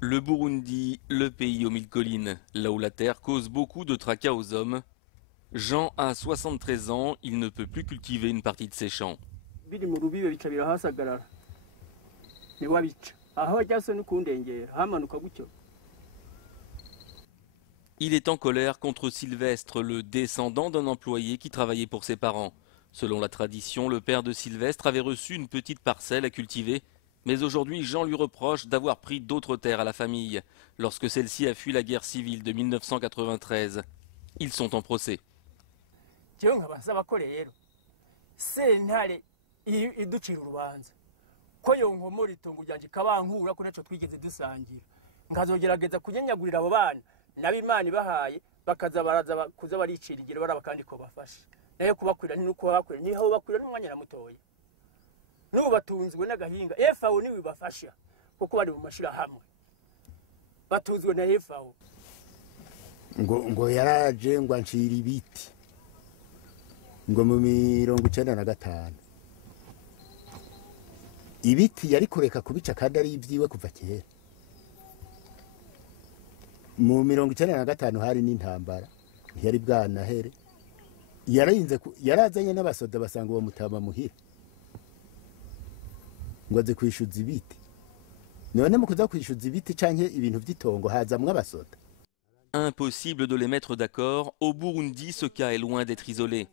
Le Burundi, le pays aux mille collines, là où la terre cause beaucoup de tracas aux hommes. Jean a 73 ans, il ne peut plus cultiver une partie de ses champs. biri mu rubibe bica birahasagarara ntiwabica aho ajyase no kundengera hamanuka gutyo. Il est en colère contre Sylvestre, le descendant d'un employé qui travaillait pour ses parents. Selon la tradition, le père de Sylvestre avait reçu une petite parcelle à cultiver, mais aujourd'hui Jean lui reproche d'avoir pris d'autres terres à la famille, lorsque celle-ci a fui la guerre civile de 1993. Ils sont en procès. Jewe nkaba nsaba ko rero sentare iducira urubanza ko yonkomora itongo ryanje kabankura ko naco twigeze dusangira nkazogerageza kunyenyagurira abo bana nabo Imana ibahaye bakaza baraza kuza baricira ingiro baraba kandi ko bafashe nayo kubakwira nuko bakwira ni aho bakwira n'umwanya na mutoya n'ubu batunzwe n'agahinga FAO niwe bafasha kuko bari mu mashira hamwe batunzwe na FAO ngo yaraje ngo anshira ibiti ngo mu 1995 ibiti yari kureka kubica kandi ari ibyiwe kuva kera. Mu 1995 hari n'intambara yari bwanahere yarazanye n'abasoda basanga uwo mutama muhira ngo aze kwishuza ibiti. None mu kuza kwishuza ibiti canke ibintu vy'itongo hazamwe abasoda. Impossible de les mettre d'accord, au Burundi ce cas est loin d'être isolé.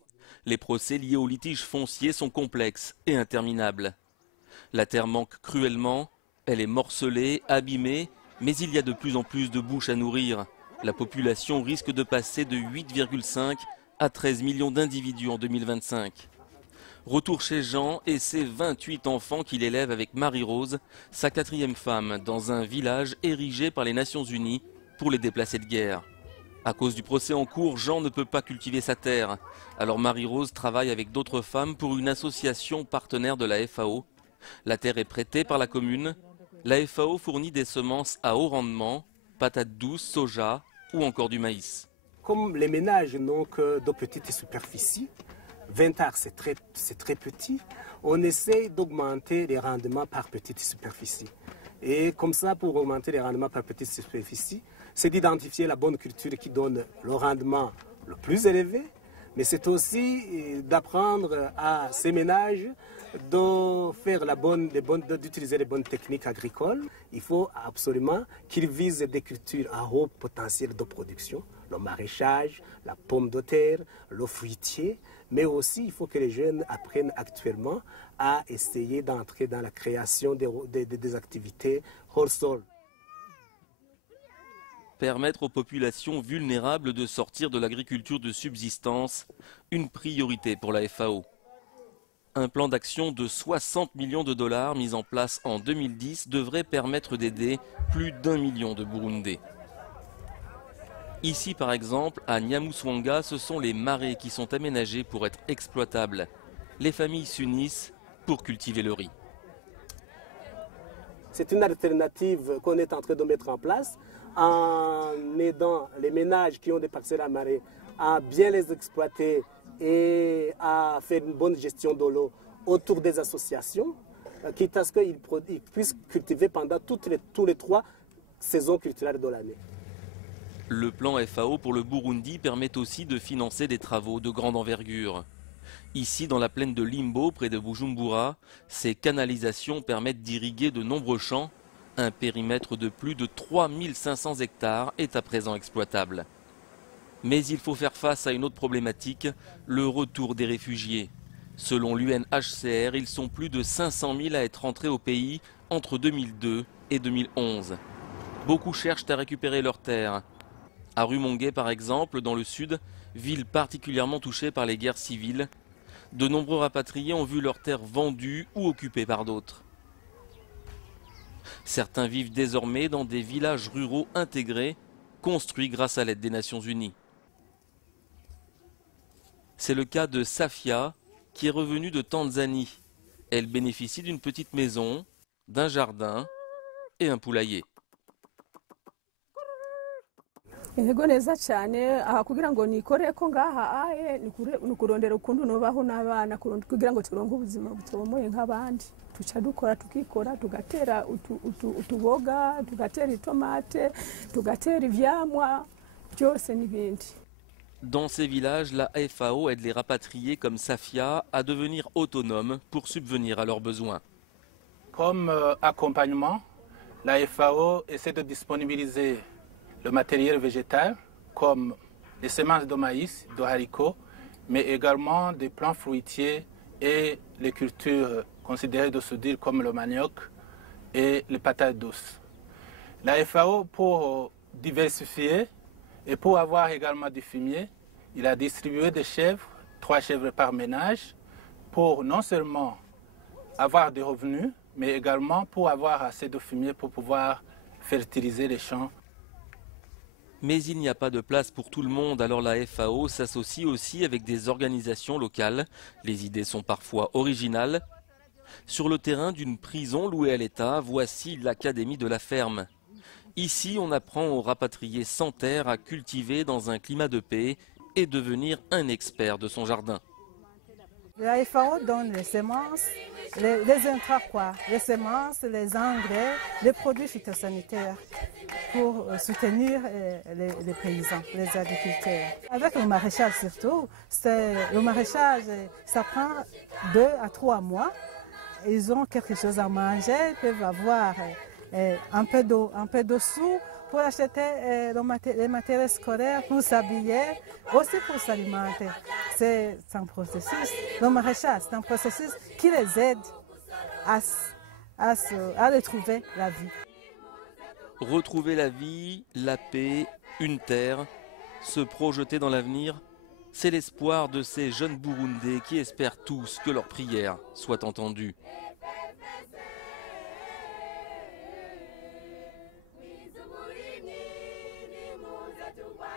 Les procès liés au litige foncier sont complexes et interminables. La terre manque cruellement, elle est morcelée, abîmée, mais il y a de plus en plus de bouches à nourrir. La population risque de passer de 8,5 à 13 millions d'individus en 2025. Retour chez Jean et ses 28 enfants qu'il élève avec Marie-Rose, sa 4e femme, dans un village érigé par les Nations Unies pour les déplacés de guerre. À cause du procès en cours, Jean ne peut pas cultiver sa terre. Alors Marie-Rose travaille avec d'autres femmes pour une association partenaire de la FAO. La terre est prêtée par la commune. La FAO fournit des semences à haut rendement, patates douces, soja ou encore du maïs. Comme les ménages n'ont que de petites superficies, 20 arts c'est très petit, on essaie d'augmenter les rendements par petite superficie. Et comme ça, pour augmenter les rendements par petite superficie, c'est d'identifier la bonne culture qui donne le rendement le plus élevé, mais c'est aussi d'apprendre à ces ménages d'utiliser les bonnes techniques agricoles. Il faut absolument qu'ils visent des cultures à haut potentiel de production, le maraîchage, la pomme de terre, le fruitier, mais aussi il faut que les jeunes apprennent actuellement à essayer d'entrer dans la création des activités hors sol. Permettre aux populations vulnérables de sortir de l'agriculture de subsistance, une priorité pour la FAO. Un plan d'action de 60 millions de dollars mis en place en 2010 devrait permettre d'aider plus d'1 million de Burundais. Ici par exemple, à Nyamuswanga, ce sont les marais qui sont aménagés pour être exploitables. Les familles s'unissent pour cultiver le riz. C'est une alternative qu'on est en train de mettre en place en aidant les ménages qui ont des parcelles à marais à bien les exploiter et à faire une bonne gestion de l'eau autour des associations, quitte à ce qu'ils puissent cultiver pendant toutes les 3 saisons culturelles de l'année. Le plan FAO pour le Burundi permet aussi de financer des travaux de grande envergure. Ici, dans la plaine de Limbo, près de Bujumbura, ces canalisations permettent d'irriguer de nombreux champs. Un périmètre de plus de 3500 hectares est à présent exploitable. Mais il faut faire face à une autre problématique, le retour des réfugiés. Selon l'UNHCR, ils sont plus de 500 000 à être entrés au pays entre 2002 et 2011. Beaucoup cherchent à récupérer leurs terres. À Rumongue, par exemple, dans le sud, ville particulièrement touchée par les guerres civiles, de nombreux rapatriés ont vu leurs terres vendues ou occupées par d'autres. Certains vivent désormais dans des villages ruraux intégrés, construits grâce à l'aide des Nations Unies. C'est le cas de Safia, qui est revenue de Tanzanie. Elle bénéficie d'une petite maison, d'un jardin et un poulailler. Intego neza cyane aha kugira ngo nikore ko ngaha aye nikurondera ukuntu nobaho n'abana kugira ngo turonke ubuzima butomoye nk'abandi tuca dukora tukikora tugatera utuboga tugatera itomate tugatera ivyamwa byose n'ibindi. Dans ces villages, la FAO aide les rapatriés comme Safia à devenir autonomes pour subvenir à leurs besoins. Comme accompagnement, la FAO essaie de disponibiliser le matériel végétal comme les semences de maïs, de haricots, mais également des plants fruitiers et les cultures considérées de soudure comme le manioc et les patates douces. La FAO, pour diversifier et pour avoir également du fumier, il a distribué des chèvres, 3 chèvres par ménage, pour non seulement avoir des revenus, mais également pour avoir assez de fumier pour pouvoir fertiliser les champs. Mais il n'y a pas de place pour tout le monde, alors la FAO s'associe aussi avec des organisations locales. Les idées sont parfois originales. Sur le terrain d'une prison louée à l'État, voici l'Académie de la ferme. Ici, on apprend aux rapatriés sans terre à cultiver dans un climat de paix et devenir un expert de son jardin. La FAO donne les semences, les intrants, les semences, les engrais, les produits phytosanitaires pour soutenir les paysans, les agriculteurs. Avec le maraîchage surtout, le maraîchage, ça prend 2 à 3 mois. Ils ont quelque chose à manger, ils peuvent avoir un peu de sous pour acheter les matériels scolaires, pour s'habiller, aussi pour s'alimenter. C'est un processus, le maraîchage, c'est un processus qui les aide à retrouver la vie. Retrouver la vie, la paix, une terre, se projeter dans l'avenir, c'est l'espoir de ces jeunes Burundais qui espèrent tous que leurs prières soient entendues. Wow.